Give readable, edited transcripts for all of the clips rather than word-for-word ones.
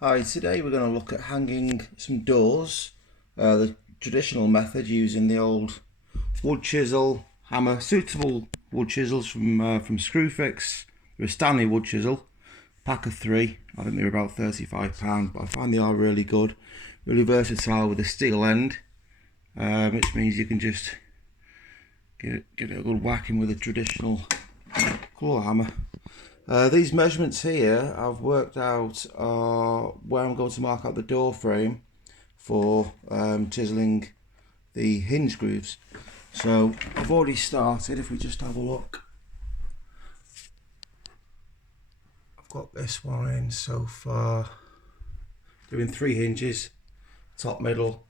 Hi, today we're going to look at hanging some doors, the traditional method using the old wood chisel hammer, suitable wood chisels from Screwfix. They're a Stanley wood chisel, pack of 3. I think they're about £35, but I find they are really good, really versatile with a steel end, which means you can just get it a good whacking with a traditional claw hammer. These measurements here I've worked out are where I'm going to mark out the door frame for chiseling the hinge grooves. So I've already started. If we just have a look, I've got this one in so far, doing 3 hinges, top, middle,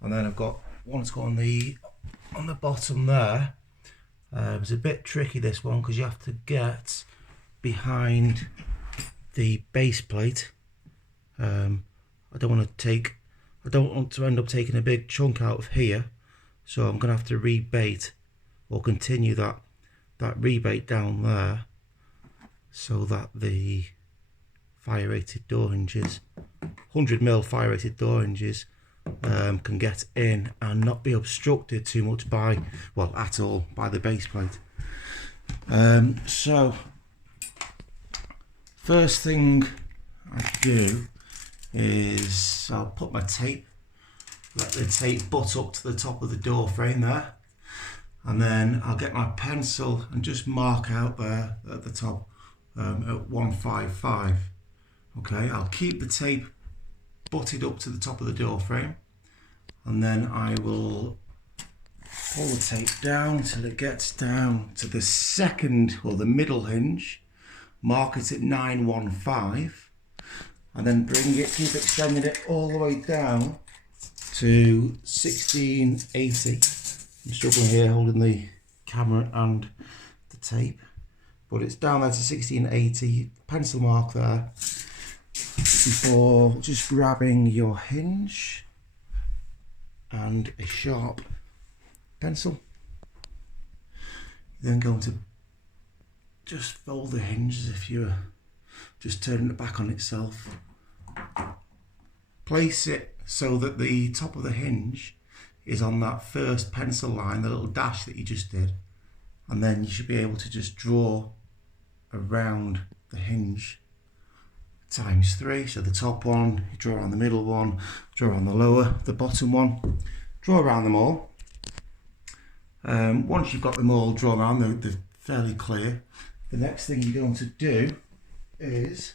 and then I've got one to go on the bottom there. It's a bit tricky, this one, because you have to get behind the base plate. I don't want to end up taking a big chunk out of here, so I'm gonna have to rebate or continue that rebate down there, so that the fire rated door hinges, 100mm fire rated door hinges, can get in and not be obstructed too much by, well, at all, by the base plate. So first thing I do is I'll put my tape, let the tape butt up to the top of the door frame there, and then I'll get my pencil and just mark out there at the top at 155. Okay, I'll keep the tape butted up to the top of the door frame, and then I will pull the tape down till it gets down to the second or the middle hinge, mark it at 915, and then keep extending it all the way down to 1680. I'm struggling here holding the camera and the tape, but it's down there to 1680, pencil mark there, before just grabbing your hinge and a sharp pencil. You're then going to just fold the hinge as if you're just turning it back on itself. Place it so that the top of the hinge is on that first pencil line, the little dash that you just did, and then you should be able to just draw around the hinge times 3. So the top one, you draw around the middle one, draw around the bottom one, draw around them all. Once you've got them all drawn around, they're fairly clear. The next thing you're going to do is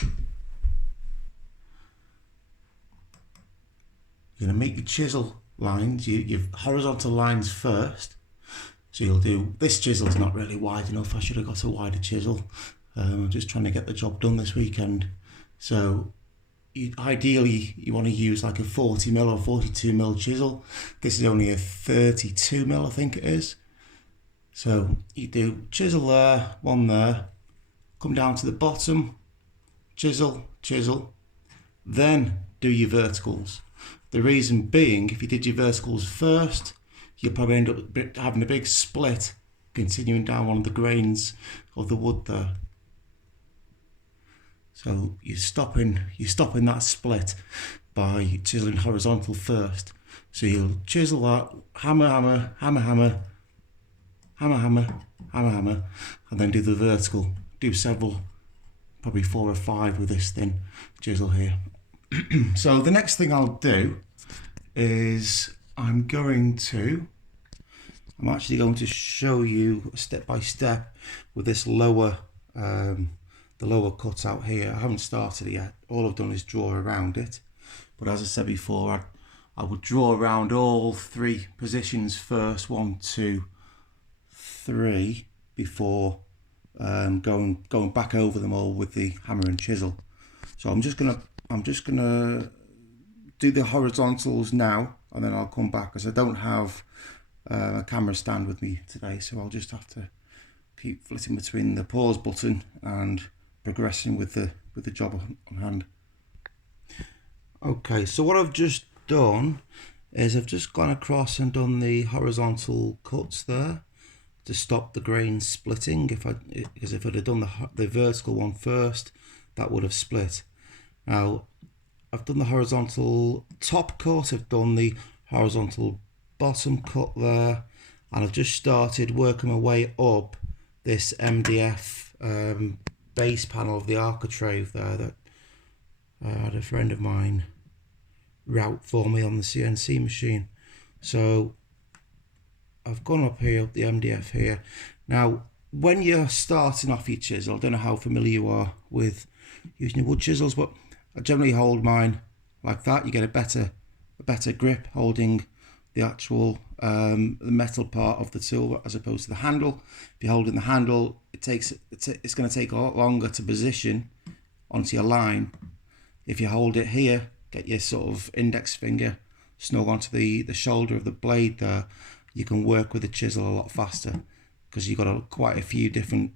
you're going to make your chisel lines, your horizontal lines first. So you'll do, this chisel's not really wide enough, I should have got a wider chisel. I'm just trying to get the job done this weekend. So ideally you want to use like a 40mm or 42mm chisel. This is only a 32mm, I think it is. So you do chisel there, one there, come down to the bottom, chisel, chisel, then do your verticals. The reason being, if you did your verticals first, you'll probably end up having a big split continuing down one of the grains of the wood there. So you're stopping that split by chiseling horizontal first. So you'll chisel that, hammer, hammer, hammer, hammer, hammer, hammer, hammer, hammer, and then do the vertical. Do several, probably 4 or 5 with this thin chisel here. So the next thing I'll do is I'm actually going to show you step by step with this lower, the lower cutout here. I haven't started it yet. All I've done is draw around it. But as I said before, I would draw around all 3 positions first, 1, 2, 3, before going back over them all with the hammer and chisel. So I'm just gonna do the horizontals now, and then I'll come back, because I don't have a camera stand with me today, so I'll just have to keep flitting between the pause button and progressing with the job on hand. Okay, so what I've just done is I've just gone across and done the horizontal cuts there to stop the grain splitting. Because if I'd have done the vertical one first, that would have split. Now, I've done the horizontal top cut, I've done the horizontal bottom cut there, and I've just started working my way up this MDF base panel of the architrave there that I had a friend of mine route for me on the CNC machine. So I've gone up here, up the MDF here. Now, when you're starting off your chisel, I don't know how familiar you are with using your wood chisels, but I generally hold mine like that. You get a better grip holding the actual the metal part of the tool as opposed to the handle. If you're holding the handle, it's going to take a lot longer to position onto your line. If you hold it here, get your sort of index finger snug onto the shoulder of the blade there, you can work with the chisel a lot faster, because you've got quite a few different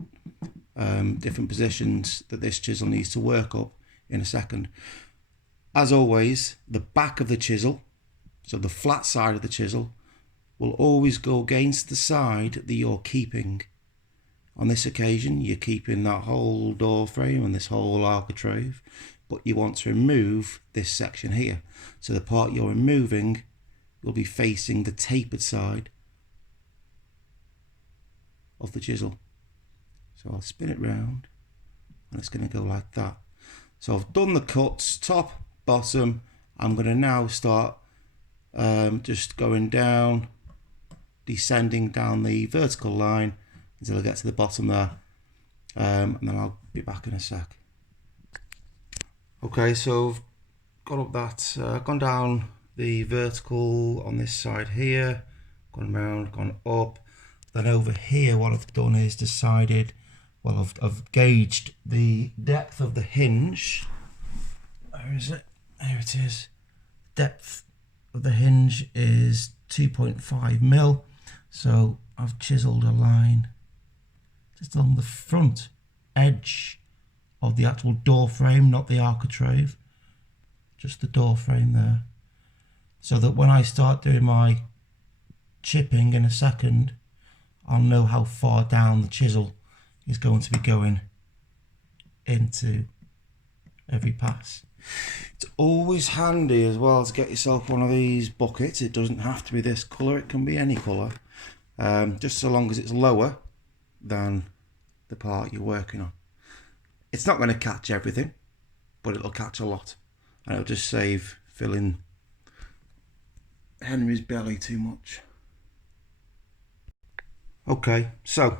positions that this chisel needs to work up in a second. As always, the back of the chisel, so the flat side of the chisel, will always go against the side that you're keeping. On this occasion, you're keeping that whole door frame and this whole architrave, but you want to remove this section here. So the part you're removing will be facing the tapered side of the chisel. So I'll spin it round and it's going to go like that. So I've done the cuts, top, bottom. I'm going to now start just going down, descending down the vertical line until I get to the bottom there, and then I'll be back in a sec. Okay, so I've got up that, gone down the vertical on this side here, gone round, gone up. Then over here, what I've done is decided, well, I've gauged the depth of the hinge. Where is it? There it is. Depth of the hinge is 2.5 mil. So I've chiseled a line just along the front edge of the actual door frame, not the architrave, just the door frame there, so that when I start doing my chipping in a second, I'll know how far down the chisel is going to be going into every pass. It's always handy as well to get yourself one of these buckets. It doesn't have to be this colour, it can be any colour, just so long as it's lower than the part you're working on. It's not going to catch everything, but it'll catch a lot, and it'll just save filling Henry's belly too much. Okay, so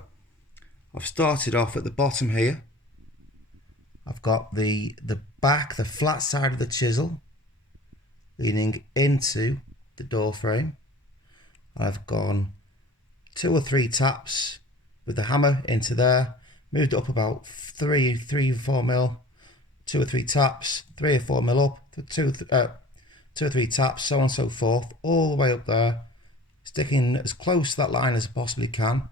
I've started off at the bottom here. I've got the back, the flat side of the chisel leaning into the door frame. I've gone 2 or 3 taps with the hammer into there, moved it up about 3 or 4 mil, 2 or 3 taps, 3 or 4 mil up, 2 or 3 taps, so on and so forth, all the way up there, sticking as close to that line as I possibly can,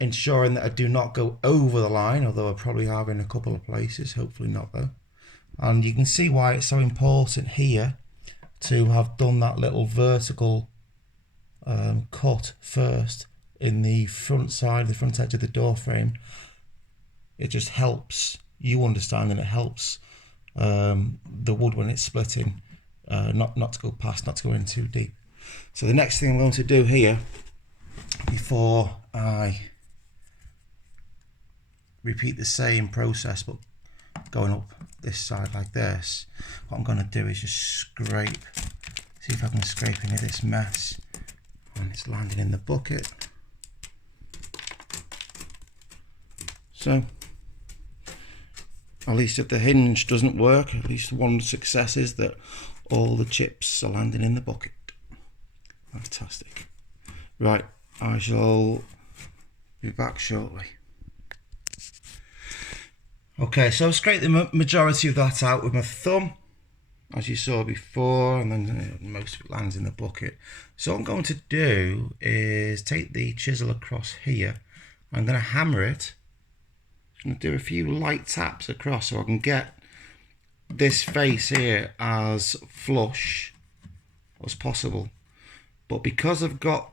ensuring that I do not go over the line, although I probably have in a couple of places, hopefully not though. And you can see why it's so important here to have done that little vertical cut first in the front side, the front edge of the door frame. It just helps you understand, and it helps the wood when it's splitting not to go past, not to go in too deep. So the next thing I'm going to do here, before I repeat the same process but going up this side like this, what I'm going to do is just scrape, see if I can scrape any of this mess, and it's landing in the bucket. So at least if the hinge doesn't work, at least one success is that all the chips are landing in the bucket. Fantastic. Right, I shall be back shortly. Okay, so I've scraped the majority of that out with my thumb, as you saw before, and then most of it lands in the bucket. So what I'm going to do is take the chisel across here. I'm going to hammer it. I'm going to do a few light taps across so I can get this face here as flush as possible. But because I've got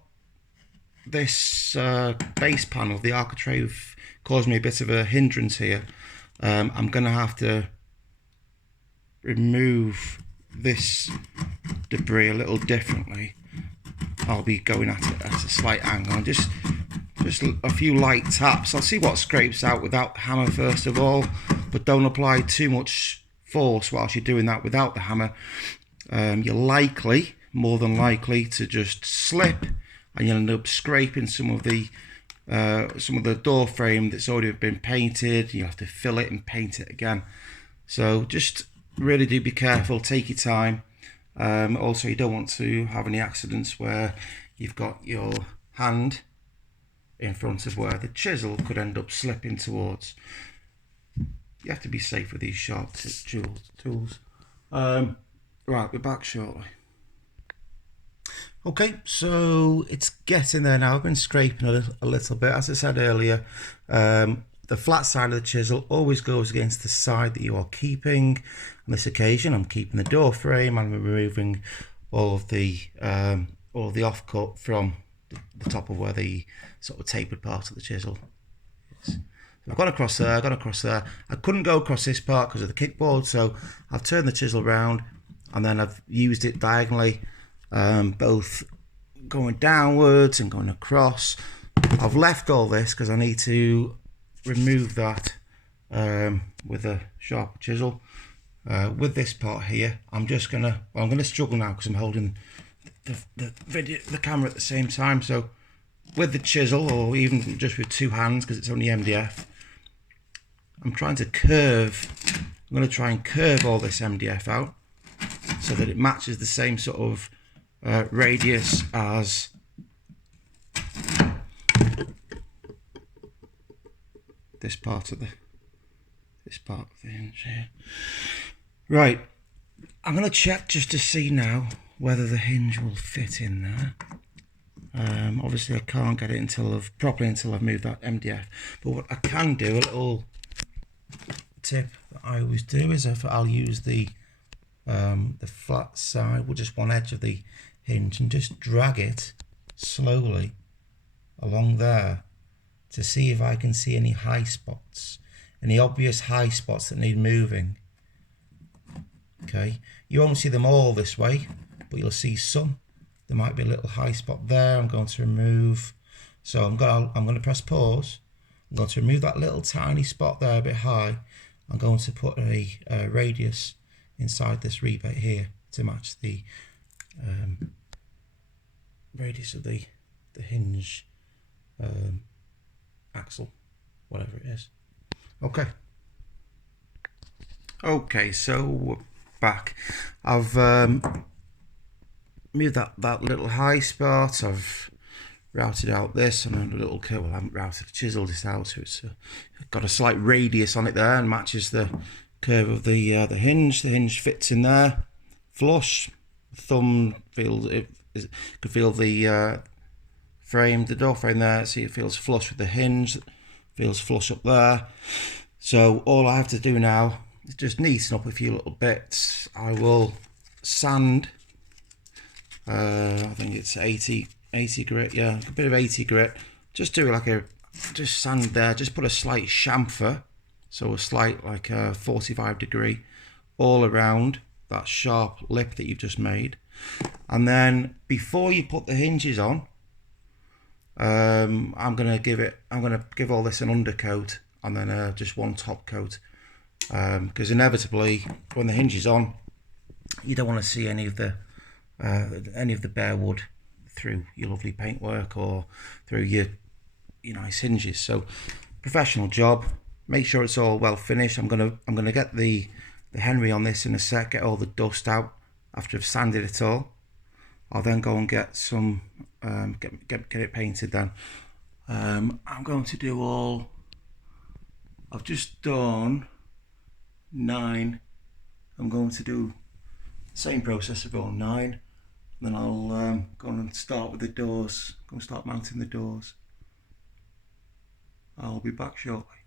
this base panel, the architrave caused me a bit of a hindrance here, I'm going to have to remove this debris a little differently, I'll be going at it at a slight angle, and just a few light taps. I'll see what scrapes out without the hammer first of all, but don't apply too much force whilst you're doing that without the hammer. You're likely, more than likely, to just slip, and you'll end up scraping some of the door frame that's already been painted. You'll have to fill it and paint it again. So just really do be careful, take your time. Also, you don't want to have any accidents where you've got your hand in front of where the chisel could end up slipping towards. You have to be safe with these sharp tools. Right, we're back shortly. Okay, so it's getting there now. I've been scraping a little bit. As I said earlier, the flat side of the chisel always goes against the side that you are keeping. On this occasion, I'm keeping the door frame. I'm removing all of the offcut from the top of where the sort of tapered part of the chisel is. So I've gone across there, I couldn't go across this part because of the kickboard, so I've turned the chisel round and then I've used it diagonally, both going downwards and going across. I've left all this because I need to remove that with a sharp chisel. With this part here, I'm gonna struggle now because I'm holding the camera at the same time. So with the chisel, or even just with two hands because it's only MDF, I'm trying to curve. I'm going to try and curve all this MDF out so that it matches the same sort of radius as this part of the hinge here. Right, I'm going to check just to see now whether the hinge will fit in there. Obviously I can't get it properly until I've moved that MDF, but what I can do, a little tip that I always do, is if I'll use the flat side with just one edge of the hinge and just drag it slowly along there to see if I can see any high spots, any obvious high spots that need moving. Okay, you won't see them all this way, but you'll see some. There might be a little high spot there. I'm going to remove. So I'm going to press pause. I'm going to remove that little tiny spot there a bit high. I'm going to put a radius inside this rebate here to match the radius of the hinge axle, whatever it is. Okay, so we're back. I've moved that little high spot. I've routed out this and a little curve. Well, I haven't routed, chiseled this out, so it's got a slight radius on it there and matches the curve of the hinge. The hinge fits in there, flush. Thumb feels it. Could feel the frame, the door frame there. See, it feels flush with the hinge. It feels flush up there. So all I have to do now is just neaten up a few little bits. I will sand. I think it's 80 grit, yeah, a bit of 80 grit. Just do just sand there, just put a slight chamfer, so a slight like a 45 degree all around that sharp lip that you've just made. And then before you put the hinges on, I'm gonna give all this an undercoat and then just one top coat, because inevitably when the hinge is on, you don't want to see any of the bare wood through your lovely paintwork or through your nice hinges. So professional job. Make sure it's all well finished. I'm gonna get the Henry on this in a sec, get all the dust out after I've sanded it all. I'll then go and get some get it painted then. I'm going to do all. I've just done 9. I'm going to do the same process of all 9. Then I'll go and start with the doors, go and start mounting the doors. I'll be back shortly.